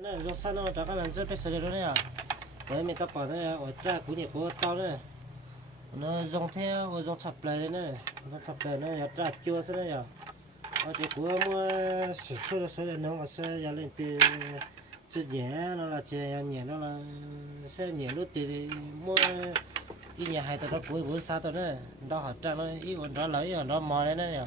那种山东这个人这边手里头呀，外面到把那我这古年过到呢，nó dùng theo ở dùng chập lại đấy này, dùng chập lại nó ya trả chưa thế này ya, ở chỉ của mua sử dụng số này nó mà sẽ ya lên từ chỉ nhẹ nó là chỉ nhẹ nó là sẽ nhẹ lúc thì mua cái nhà hai tao đó của sao tao nữa, đó họ trả nó ý còn đó lấy rồi nó mò đấy này.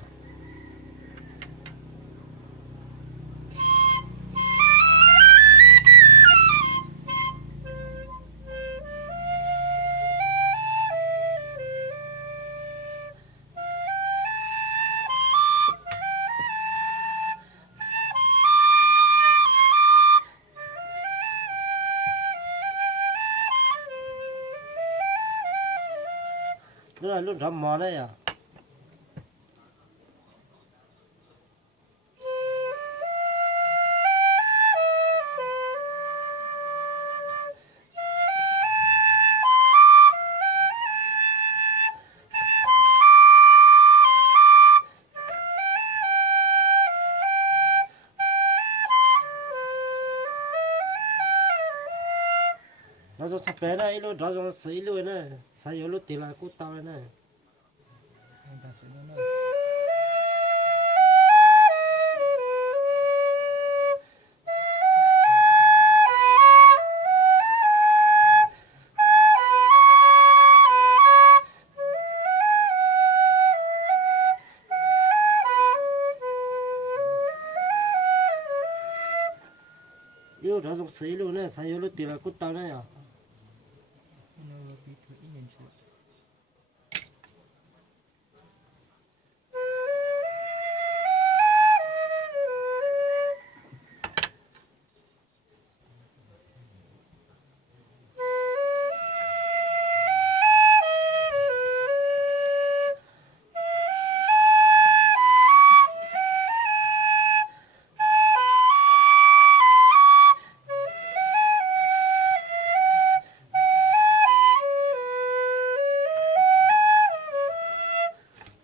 Lúc là lúc rắm mò đấy à. Nó dùng sắp bé này, lúc đó dùng sấy luôn này, sao giờ lúc tiền là cút tao này. Lúc đó dùng sấy luôn này, sao giờ lúc tiền là cút tao này à.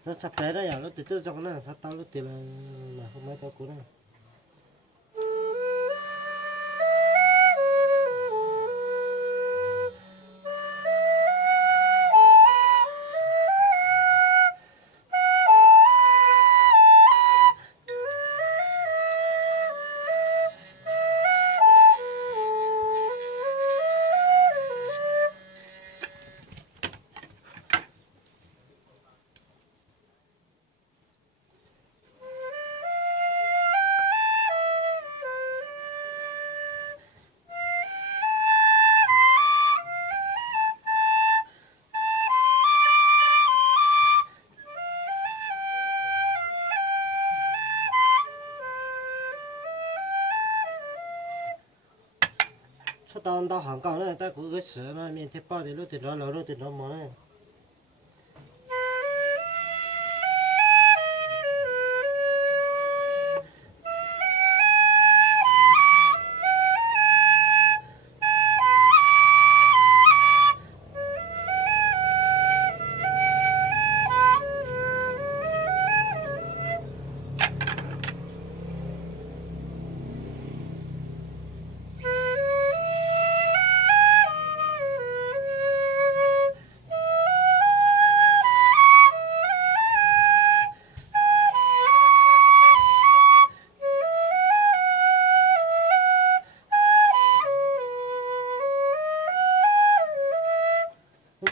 Nó chặt bé đấy à, nó từ từ trong này sao tao lúc tiền là không mấy tao cút này. Tao hàng cao này, tao cũng cái sữa mà miền Tây bao thì lúc thì nó lỡ lúc thì nó mỏ này.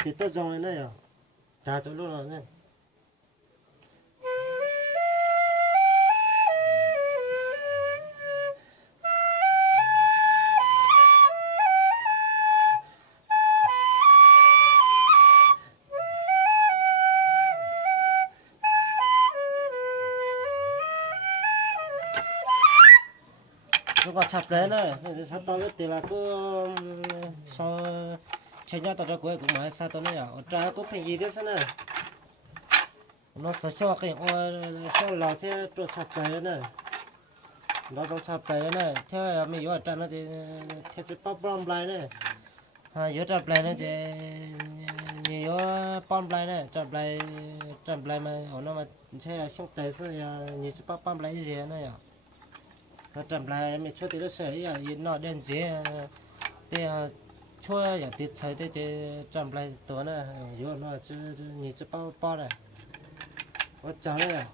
Thì tao dòng này à, trả cho lúc nào này. Nó còn chập đấy này, sao tao biết thì là cứ sau chơi nhau tao ra cuối cũng mãi sao tao này à, trái cũng phải gì thế này, nó sẽ cho cái cho lò thế cho chập đấy này, nó trong chập đấy này, theo mình ở trên nó thì theo chỉ bắp bông lại này, ở chập lại này thì nhiều bông lại này, chập lại mà ở nó mà chơi xong tới rồi nhiều chỉ bắp bông lại gì này à. nó trầm lại mình cho tí nó sợi à nó đen dễ thế chua ya tí sợi thế trầm lạiตัวnó vô nó chứ nhìn chứ bao bao này có cháu này